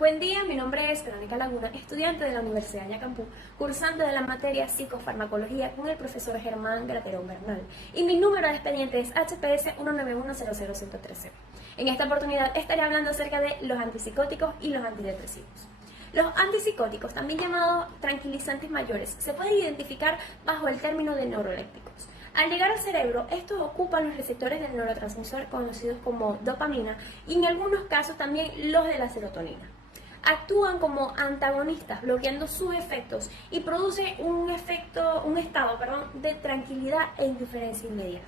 Buen día, mi nombre es Verónica Laguna, estudiante de la Universidad de Ñacambú, cursante de la materia Psicofarmacología con el profesor Germán Graterón Bernal, y mi número de expediente es HPS 191000113. En esta oportunidad estaré hablando acerca de los antipsicóticos y los antidepresivos. Los antipsicóticos, también llamados tranquilizantes mayores, se pueden identificar bajo el término de neurolépticos. Al llegar al cerebro, estos ocupan los receptores del neurotransmisor conocidos como dopamina y en algunos casos también los de la serotonina. Actúan como antagonistas, bloqueando sus efectos y producen un estado de tranquilidad e indiferencia inmediata.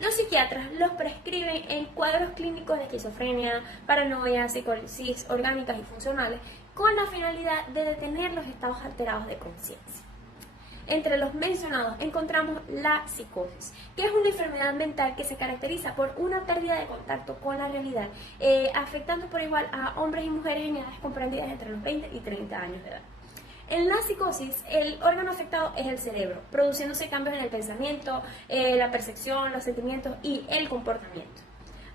Los psiquiatras los prescriben en cuadros clínicos de esquizofrenia, paranoia, psicosis orgánicas y funcionales, con la finalidad de detener los estados alterados de conciencia. Entre los mencionados encontramos la psicosis, que es una enfermedad mental que se caracteriza por una pérdida de contacto con la realidad, afectando por igual a hombres y mujeres en edades comprendidas entre los 20 y 30 años de edad. En la psicosis, el órgano afectado es el cerebro, produciéndose cambios en el pensamiento, la percepción, los sentimientos y el comportamiento.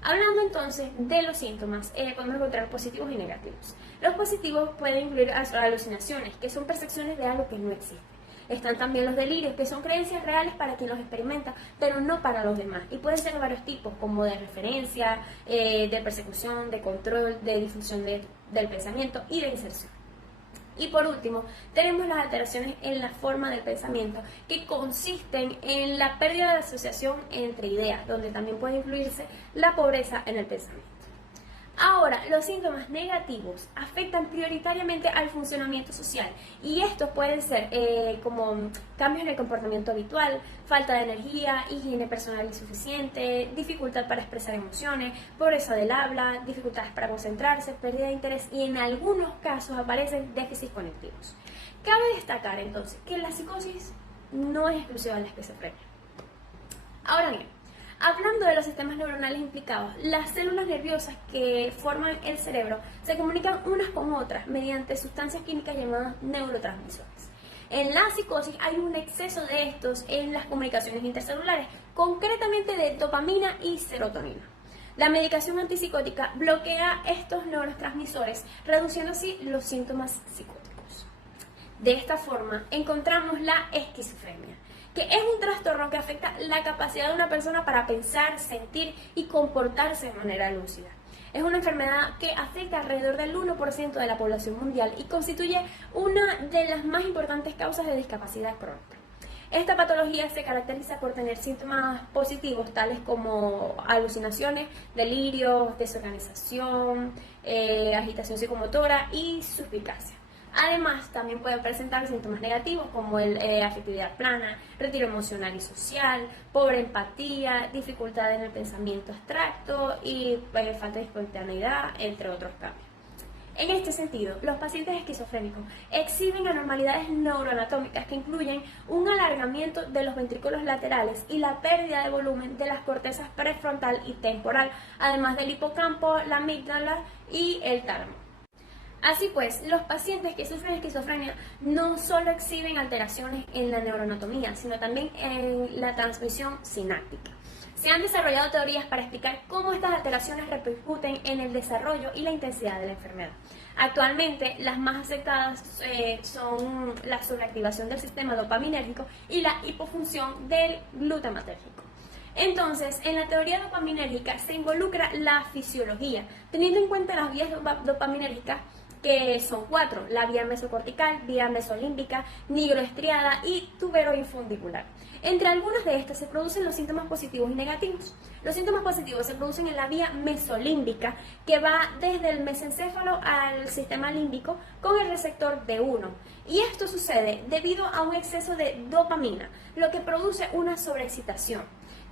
Hablando entonces de los síntomas, podemos encontrar positivos y negativos. Los positivos pueden incluir alucinaciones, que son percepciones de algo que no existe. Están también los delirios, que son creencias reales para quien los experimenta, pero no para los demás. Y pueden ser varios tipos, como de referencia, de persecución, de control, de difusión del pensamiento y de inserción. Y por último, tenemos las alteraciones en la forma del pensamiento, que consisten en la pérdida de asociación entre ideas, donde también puede influirse la pobreza en el pensamiento. Ahora, los síntomas negativos afectan prioritariamente al funcionamiento social y estos pueden ser como cambios en el comportamiento habitual, falta de energía, higiene personal insuficiente, dificultad para expresar emociones, pobreza del habla, dificultades para concentrarse, pérdida de interés y en algunos casos aparecen déficits cognitivos. Cabe destacar entonces que la psicosis no es exclusiva de la esquizofrenia. Ahora bien, hablando de los sistemas neuronales implicados, las células nerviosas que forman el cerebro se comunican unas con otras mediante sustancias químicas llamadas neurotransmisores. En la psicosis hay un exceso de estos en las comunicaciones intercelulares, concretamente de dopamina y serotonina. La medicación antipsicótica bloquea estos neurotransmisores, reduciendo así los síntomas psicóticos. De esta forma, encontramos la esquizofrenia, que es un trastorno que afecta la capacidad de una persona para pensar, sentir y comportarse de manera lúcida. Es una enfermedad que afecta alrededor del 1% de la población mundial y constituye una de las más importantes causas de discapacidad crónica. Esta patología se caracteriza por tener síntomas positivos tales como alucinaciones, delirios, desorganización, agitación psicomotora y suspicacia. Además, también pueden presentar síntomas negativos como afectividad plana, retiro emocional y social, pobre empatía, dificultad en el pensamiento abstracto y falta de espontaneidad, entre otros cambios. En este sentido, los pacientes esquizofrénicos exhiben anormalidades neuroanatómicas que incluyen un alargamiento de los ventrículos laterales y la pérdida de volumen de las cortezas prefrontal y temporal, además del hipocampo, la amígdala y el tálamo. Así pues, los pacientes que sufren esquizofrenia no solo exhiben alteraciones en la neuroanatomía, sino también en la transmisión sináptica. Se han desarrollado teorías para explicar cómo estas alteraciones repercuten en el desarrollo y la intensidad de la enfermedad. Actualmente, las más aceptadas son la sobreactivación del sistema dopaminérgico y la hipofunción del glutamatérgico. Entonces, en la teoría dopaminérgica se involucra la fisiología, teniendo en cuenta las vías dopaminérgicas, que son 4, la vía mesocortical, vía mesolímbica, nigroestriada y tuberoinfundibular. Entre algunas de estas se producen los síntomas positivos y negativos. Los síntomas positivos se producen en la vía mesolímbica, que va desde el mesencéfalo al sistema límbico con el receptor D1. Y esto sucede debido a un exceso de dopamina, lo que produce una sobreexcitación.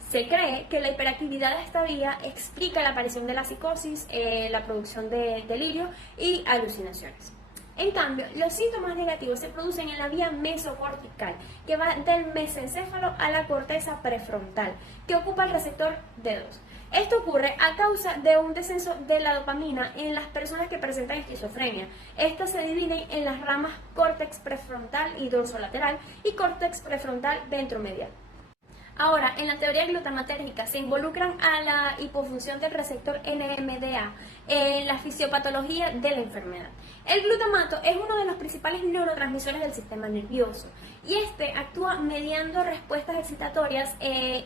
Se cree que la hiperactividad de esta vía explica la aparición de la psicosis, la producción de delirio y alucinaciones. En cambio, los síntomas negativos se producen en la vía mesocortical, que va del mesencéfalo a la corteza prefrontal, que ocupa el receptor D2. Esto ocurre a causa de un descenso de la dopamina en las personas que presentan esquizofrenia. Estas se dividen en las ramas córtex prefrontal y dorsolateral y córtex prefrontal ventromedial. Ahora, en la teoría glutamatérgica se involucran a la hipofunción del receptor NMDA en la fisiopatología de la enfermedad. El glutamato es uno de los principales neurotransmisores del sistema nervioso y este actúa mediando respuestas excitatorias,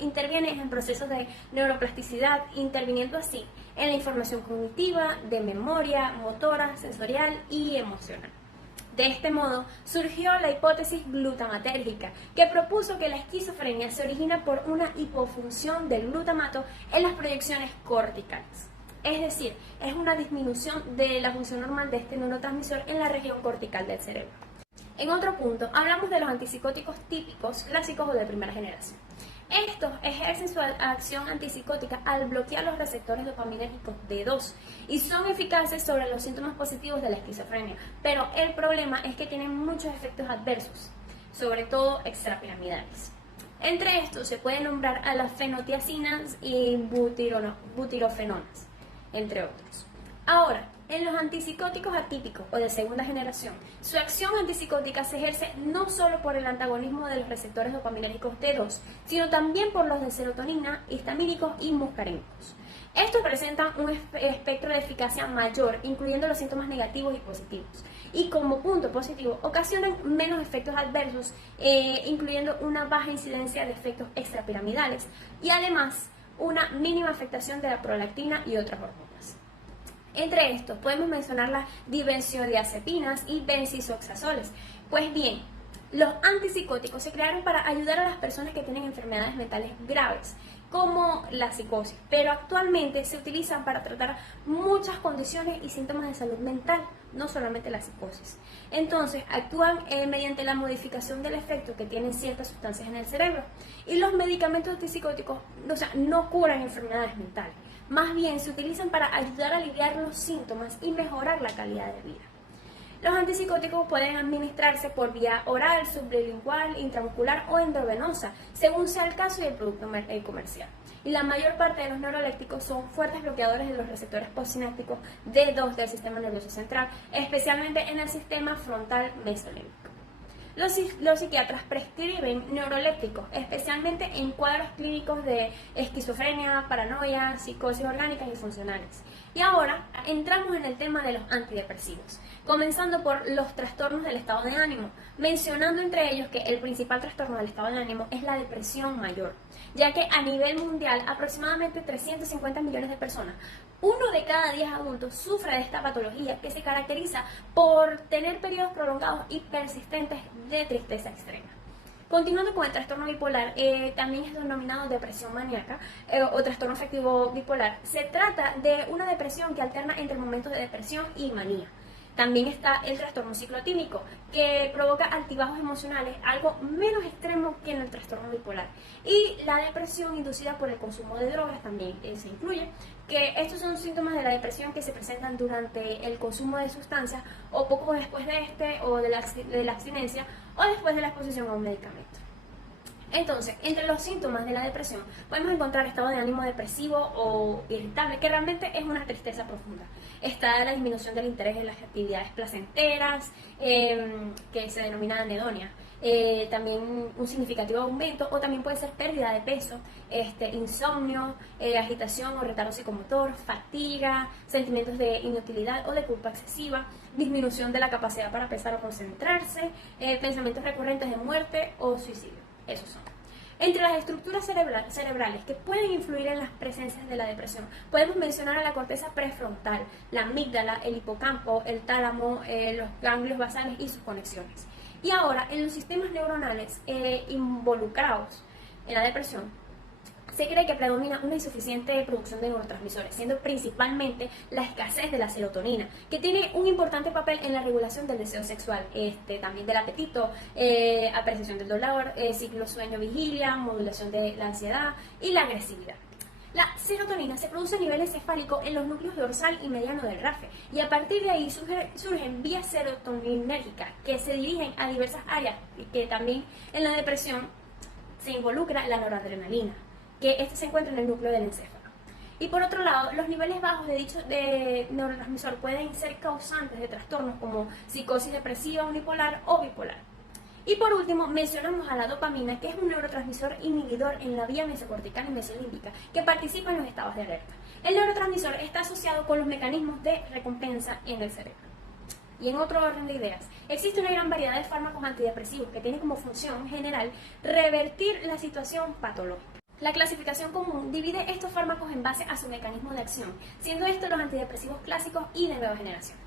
interviene en procesos de neuroplasticidad, interviniendo así en la información cognitiva, de memoria, motora, sensorial y emocional. De este modo, surgió la hipótesis glutamatérgica, que propuso que la esquizofrenia se origina por una hipofunción del glutamato en las proyecciones corticales. Es decir, es una disminución de la función normal de este neurotransmisor en la región cortical del cerebro. En otro punto, hablamos de los antipsicóticos típicos, clásicos o de primera generación. Estos ejercen su acción antipsicótica al bloquear los receptores dopaminérgicos D2 y son eficaces sobre los síntomas positivos de la esquizofrenia, pero el problema es que tienen muchos efectos adversos, sobre todo extrapiramidales. Entre estos se pueden nombrar a las fenotiacinas y butirofenonas, entre otros. Ahora, en los antipsicóticos atípicos o de segunda generación, su acción antipsicótica se ejerce no solo por el antagonismo de los receptores dopaminérgicos T2, sino también por los de serotonina, histamínicos y muscarínicos. Estos presentan un espectro de eficacia mayor, incluyendo los síntomas negativos y positivos. Y como punto positivo, ocasionan menos efectos adversos, incluyendo una baja incidencia de efectos extrapiramidales y además una mínima afectación de la prolactina y otras hormonas. Entre estos podemos mencionar las dibenzodiazepinas y bencisoxazoles. Pues bien, los antipsicóticos se crearon para ayudar a las personas que tienen enfermedades mentales graves, como la psicosis, pero actualmente se utilizan para tratar muchas condiciones y síntomas de salud mental, no solamente la psicosis. Entonces, actúan mediante la modificación del efecto que tienen ciertas sustancias en el cerebro. Y los medicamentos antipsicóticos, no curan enfermedades mentales, más bien se utilizan para ayudar a aliviar los síntomas y mejorar la calidad de vida. Los antipsicóticos pueden administrarse por vía oral, sublingual, intramuscular o endovenosa, según sea el caso y el producto comercial. Y la mayor parte de los neurolépticos son fuertes bloqueadores de los receptores postsinápticos D2 del sistema nervioso central, especialmente en el sistema frontal mesolímbico. Los psiquiatras prescriben neurolépticos, especialmente en cuadros clínicos de esquizofrenia, paranoia, psicosis orgánicas y funcionales. Y ahora entramos en el tema de los antidepresivos, comenzando por los trastornos del estado de ánimo, mencionando entre ellos que el principal trastorno del estado de ánimo es la depresión mayor, ya que a nivel mundial aproximadamente 350 millones de personas, 1 de cada 10 adultos sufre de esta patología que se caracteriza por tener periodos prolongados y persistentes de tristeza extrema. Continuando con el trastorno bipolar, también es denominado depresión maníaca o trastorno afectivo bipolar. Se trata de una depresión que alterna entre momentos de depresión y manía. También está el trastorno ciclotímico, que provoca altibajos emocionales, algo menos extremo que en el trastorno bipolar. Y la depresión inducida por el consumo de drogas también se incluye, que estos son síntomas de la depresión que se presentan durante el consumo de sustancias o poco después de o de la abstinencia o después de la exposición a un medicamento. Entonces, entre los síntomas de la depresión podemos encontrar estado de ánimo depresivo o irritable, que realmente es una tristeza profunda. Está la disminución del interés en las actividades placenteras, que se denomina anedonia. También un significativo aumento, o también puede ser pérdida de peso, insomnio, agitación o retardo psicomotor, fatiga, sentimientos de inutilidad o de culpa excesiva, disminución de la capacidad para pensar o concentrarse, pensamientos recurrentes de muerte o suicidio. Esos son. Entre las estructuras cerebrales que pueden influir en las presencias de la depresión, podemos mencionar a la corteza prefrontal, la amígdala, el hipocampo, el tálamo, los ganglios basales y sus conexiones. Y ahora, en los sistemas neuronales involucrados en la depresión, se cree que predomina una insuficiente producción de neurotransmisores, siendo principalmente la escasez de la serotonina, que tiene un importante papel en la regulación del deseo sexual, también del apetito, apreciación del dolor, ciclo sueño-vigilia, modulación de la ansiedad y la agresividad. La serotonina se produce a nivel encefálico en los núcleos dorsal y mediano del RAFE, y a partir de ahí surgen vías serotoninérgicas que se dirigen a diversas áreas, y que también en la depresión se involucra la noradrenalina, que se encuentra en el núcleo del encéfalo. Y por otro lado, los niveles bajos de neurotransmisor pueden ser causantes de trastornos como psicosis depresiva unipolar o bipolar. Y por último, mencionamos a la dopamina, que es un neurotransmisor inhibidor en la vía mesocortical y mesolímbica, que participa en los estados de alerta. El neurotransmisor está asociado con los mecanismos de recompensa en el cerebro. Y en otro orden de ideas, existe una gran variedad de fármacos antidepresivos que tienen como función general revertir la situación patológica. La clasificación común divide estos fármacos en base a su mecanismo de acción, siendo estos los antidepresivos clásicos y de nueva generación.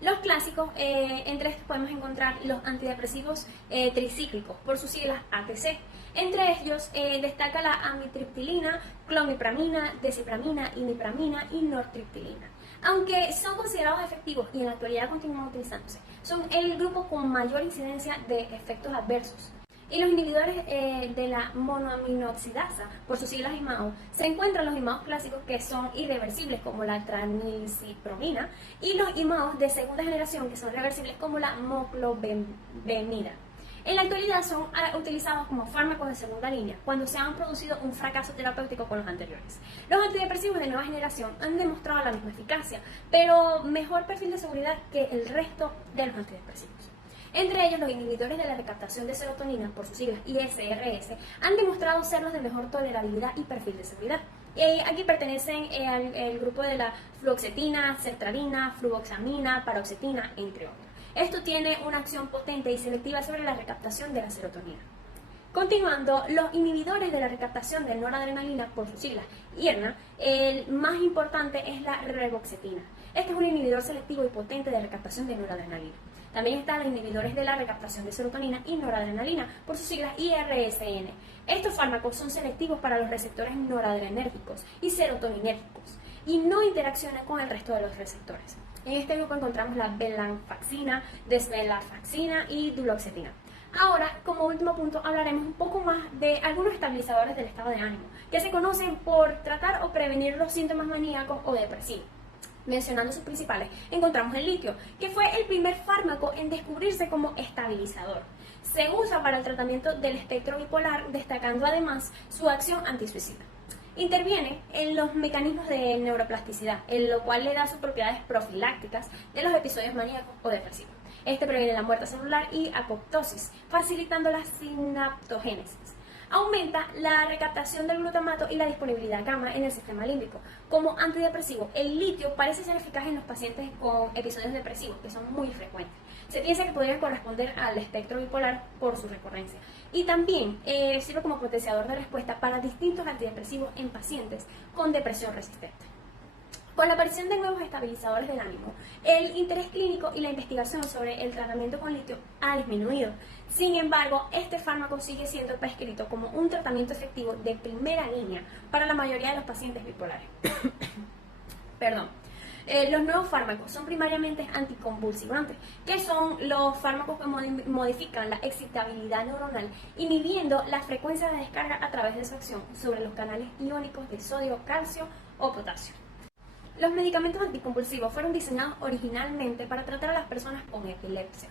Los clásicos, entre estos podemos encontrar los antidepresivos tricíclicos, por sus siglas ATC. Entre ellos destaca la amitriptilina, clomipramina, desipramina, imipramina y nortriptilina. Aunque son considerados efectivos y en la actualidad continúan utilizándose, son el grupo con mayor incidencia de efectos adversos. Y los inhibidores de la monoaminoxidasa, por sus siglas IMAO, se encuentran los IMAOs clásicos que son irreversibles como la tranilcipromina y los IMAOs de segunda generación que son reversibles como la moclobemida. En la actualidad son utilizados como fármacos de segunda línea cuando se han producido un fracaso terapéutico con los anteriores. Los antidepresivos de nueva generación han demostrado la misma eficacia, pero mejor perfil de seguridad que el resto de los antidepresivos. Entre ellos, los inhibidores de la recaptación de serotonina, por sus siglas ISRS, han demostrado ser los de mejor tolerabilidad y perfil de seguridad. Aquí pertenecen al grupo de la fluoxetina, sertralina, fluvoxamina, paroxetina, entre otros. Esto tiene una acción potente y selectiva sobre la recaptación de la serotonina. Continuando, los inhibidores de la recaptación de noradrenalina, por sus siglas IRNA, el más importante es la reboxetina. Este es un inhibidor selectivo y potente de recaptación de noradrenalina. También están los inhibidores de la recaptación de serotonina y noradrenalina, por sus siglas IRSN. Estos fármacos son selectivos para los receptores noradrenérgicos y serotoninérgicos y no interaccionan con el resto de los receptores. En este grupo encontramos la venlafaxina, desvenlafaxina y duloxetina. Ahora, como último punto, hablaremos un poco más de algunos estabilizadores del estado de ánimo, que se conocen por tratar o prevenir los síntomas maníacos o depresivos. Mencionando sus principales, encontramos el litio, que fue el primer fármaco en descubrirse como estabilizador. Se usa para el tratamiento del espectro bipolar, destacando además su acción antisuicida. Interviene en los mecanismos de neuroplasticidad, en lo cual le da sus propiedades profilácticas de los episodios maníacos o depresivos. Este previene la muerte celular y apoptosis, facilitando la sinaptogénesis. Aumenta la recaptación del glutamato y la disponibilidad gamma en el sistema límbico. Como antidepresivo, el litio parece ser eficaz en los pacientes con episodios depresivos, que son muy frecuentes. Se piensa que podría corresponder al espectro bipolar por su recurrencia. Y también sirve como potenciador de respuesta para distintos antidepresivos en pacientes con depresión resistente. Con la aparición de nuevos estabilizadores del ánimo, el interés clínico y la investigación sobre el tratamiento con litio ha disminuido. Sin embargo, este fármaco sigue siendo prescrito como un tratamiento efectivo de primera línea para la mayoría de los pacientes bipolares. Perdón. Los nuevos fármacos son primariamente anticonvulsivantes, que son los fármacos que modifican la excitabilidad neuronal, inhibiendo la frecuencia de descarga a través de su acción sobre los canales iónicos de sodio, calcio o potasio. Los medicamentos anticonvulsivos fueron diseñados originalmente para tratar a las personas con epilepsia,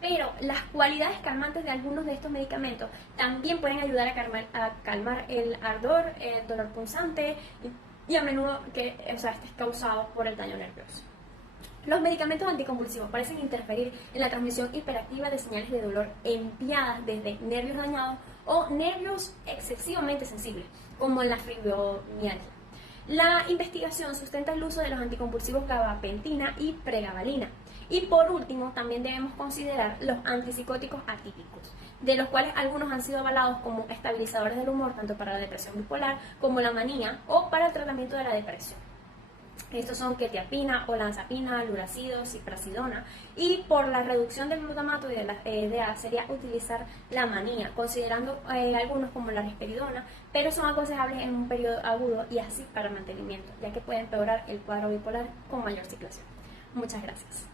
pero las cualidades calmantes de algunos de estos medicamentos también pueden ayudar a calmar el ardor, el dolor punzante y a menudo este es causado por el daño nervioso. Los medicamentos anticonvulsivos parecen interferir en la transmisión hiperactiva de señales de dolor enviadas desde nervios dañados o nervios excesivamente sensibles, como en la fibromialgia. La investigación sustenta el uso de los anticonvulsivos gabapentina y pregabalina. Y por último, también debemos considerar los antipsicóticos atípicos, de los cuales algunos han sido avalados como estabilizadores del humor tanto para la depresión bipolar como la manía o para el tratamiento de la depresión. Estos son quetiapina, olanzapina, luracido, ciprasidona, y por la reducción del glutamato y de la idea sería utilizar la manía, considerando algunos como la risperidona, pero son aconsejables en un periodo agudo y así para mantenimiento, ya que pueden empeorar el cuadro bipolar con mayor ciclación. Muchas gracias.